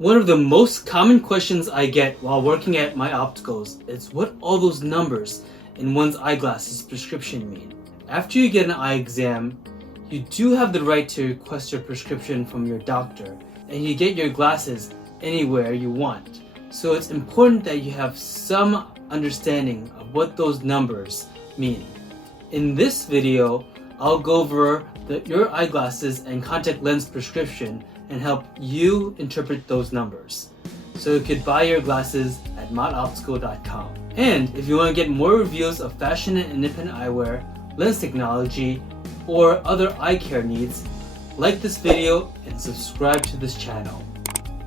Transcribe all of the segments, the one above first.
One of the most common questions I get while working at my opticals is what all those numbers in one's eyeglasses prescription mean. After you get an eye exam, you do have the right to request your prescription from your doctor, and you get your glasses anywhere you want. So it's important that you have some understanding of what those numbers mean. In this video, I'll go over your eyeglasses and contact lens prescription and help you interpret those numbers, so you could buy your glasses at modoptical.com. And if you want to get more reviews of fashion and independent eyewear, lens technology, or other eye care needs, like this video and subscribe to this channel.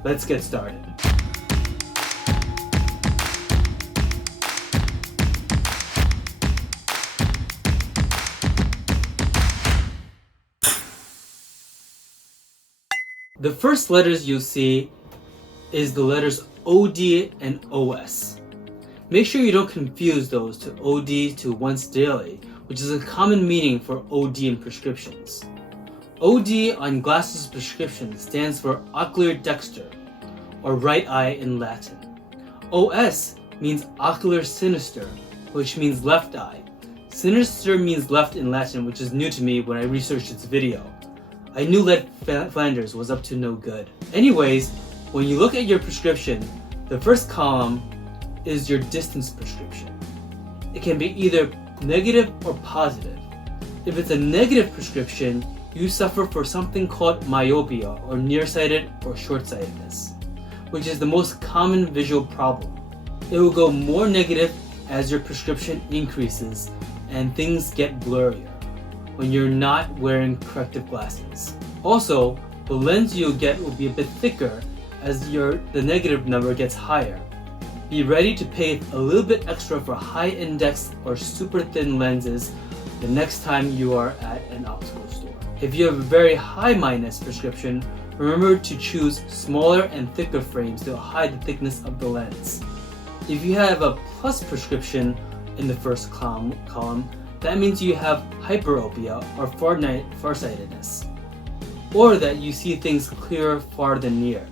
Let's get started. The first letters you'll see is the letters OD and OS. Make sure you don't confuse those to OD to once daily, which is a common meaning for OD in prescriptions. OD on glasses prescription stands for ocular dexter, or right eye in Latin. OS means ocular sinister, which means left eye. Sinister means left in Latin, which is new to me when I researched this video. I knew Lead Flanders was up to no good. Anyways, when you look at your prescription, the first column is your distance prescription. It can be either negative or positive. If it's a negative prescription, you suffer for something called myopia, or nearsighted or short-sightedness, which is the most common visual problem. It will go more negative as your prescription increases and things get blurrier when you're not wearing corrective glasses. Also, the lens you'll get will be a bit thicker as the negative number gets higher. Be ready to pay a little bit extra for high index or super thin lenses the next time you are at an optical store. If you have a very high minus prescription, remember to choose smaller and thicker frames to hide the thickness of the lens. If you have a plus prescription in the first column, that means you have hyperopia or far-sightedness, or that you see things clearer far than near.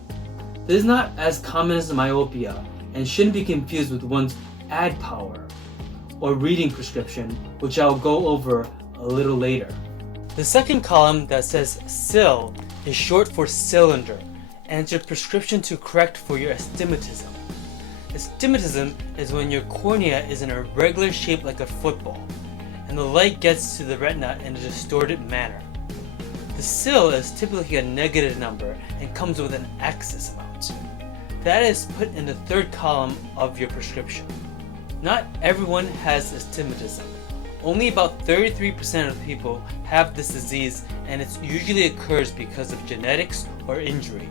This is not as common as myopia and shouldn't be confused with one's ad power or reading prescription, which I'll go over a little later. The second column that says SIL is short for cylinder, and it's your prescription to correct for your astigmatism. Astigmatism is when your cornea is in a regular shape like a football, and the light gets to the retina in a distorted manner. The SIL is typically a negative number and comes with an axis amount. That is put in the third column of your prescription. Not everyone has astigmatism. Only about 33% of people have this disease, and it usually occurs because of genetics or injury,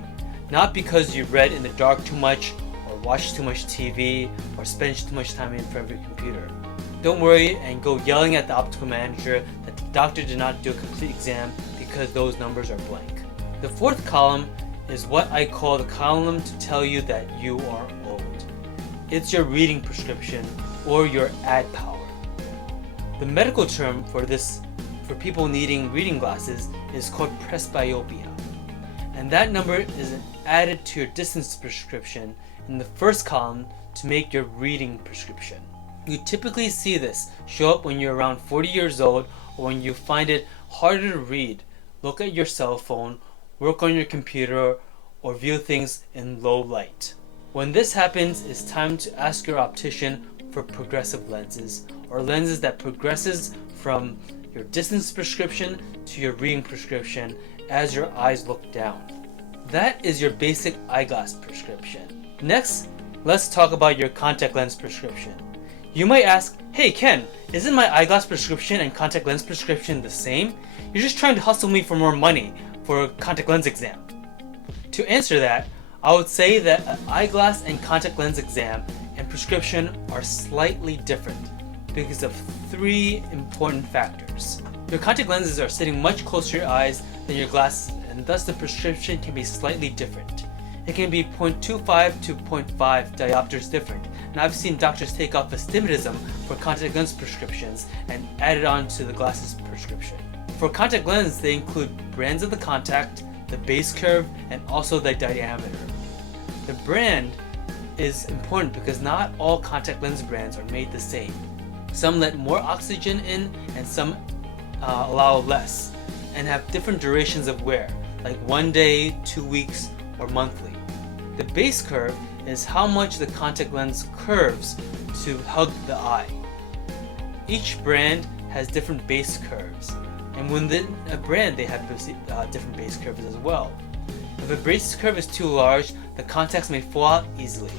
not because you read in the dark too much, or watched too much TV, or spent too much time in front of your computer. Don't worry and go yelling at the optical manager that the doctor did not do a complete exam because those numbers are blank. The fourth column is what I call the column to tell you that you are old. It's your reading prescription or your ad power. The medical term for this, for people needing reading glasses, is called presbyopia. And that number is added to your distance prescription in the first column to make your reading prescription. You typically see this show up when you're around 40 years old, or when you find it harder to read, look at your cell phone, work on your computer, or view things in low light. When this happens, it's time to ask your optician for progressive lenses, or lenses that progresses from your distance prescription to your reading prescription as your eyes look down. That is your basic eyeglass prescription. Next, let's talk about your contact lens prescription. You might ask, hey Ken, isn't my eyeglass prescription and contact lens prescription the same? You're just trying to hustle me for more money for a contact lens exam. To answer that, I would say that an eyeglass and contact lens exam and prescription are slightly different because of three important factors. Your contact lenses are sitting much closer to your eyes than your glasses, and thus the prescription can be slightly different. It can be 0.25 to 0.5 diopters different, and I've seen doctors take off astigmatism for contact lens prescriptions and add it on to the glasses prescription. For contact lens, they include brands of the contact, the base curve, and also the diameter. The brand is important because not all contact lens brands are made the same. Some let more oxygen in and some allow less, and have different durations of wear, like 1 day, 2 weeks, or monthly. The base curve is how much the contact lens curves to hug the eye. Each brand has different base curves, and within a brand they have different base curves as well. If a base curve is too large, the contacts may fall out easily.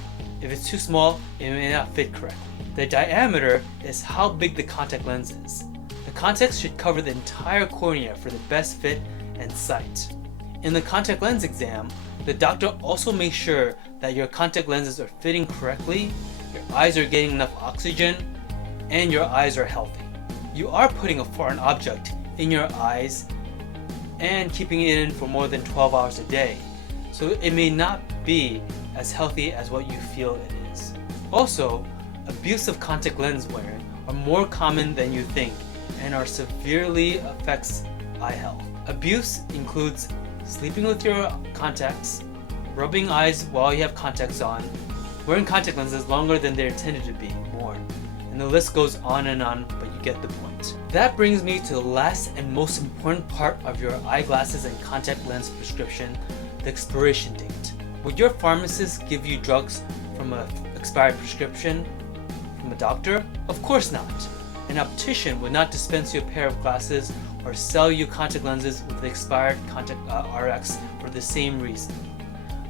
If it's too small, it may not fit correctly. The diameter is how big the contact lens is. The contacts should cover the entire cornea for the best fit and sight. In the contact lens exam, the doctor also makes sure that your contact lenses are fitting correctly, your eyes are getting enough oxygen, and your eyes are healthy. You are putting a foreign object in your eyes and keeping it in for more than 12 hours a day, so it may not be as healthy as what you feel it is. Also, abusive contact lens wearing are more common than you think and are severely affects eye health. Abuse includes sleeping with your contacts, rubbing eyes while you have contacts on, wearing contact lenses longer than they're intended to be worn, and the list goes on, but you get the point. That brings me to the last and most important part of your eyeglasses and contact lens prescription, the expiration date. Would your pharmacist give you drugs from an expired prescription from a doctor? Of course not. An optician would not dispense you a pair of glasses or sell you contact lenses with the expired contact RX for the same reason.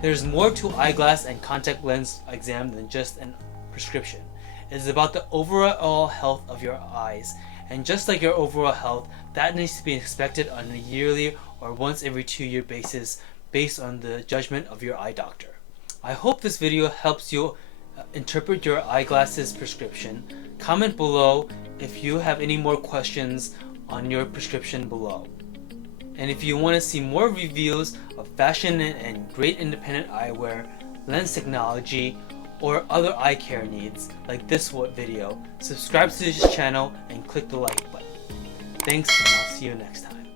There's more to eyeglass and contact lens exam than just a prescription. It is about the overall health of your eyes, and just like your overall health, that needs to be expected on a yearly or once every 2-year basis based on the judgment of your eye doctor. I hope this video helps you interpret your eyeglasses prescription. Comment below if you have any more questions on your prescription below. And if you want to see more reviews of fashion and great independent eyewear, lens technology, or other eye care needs like this video, subscribe to this channel and click the like button. Thanks, and I'll see you next time.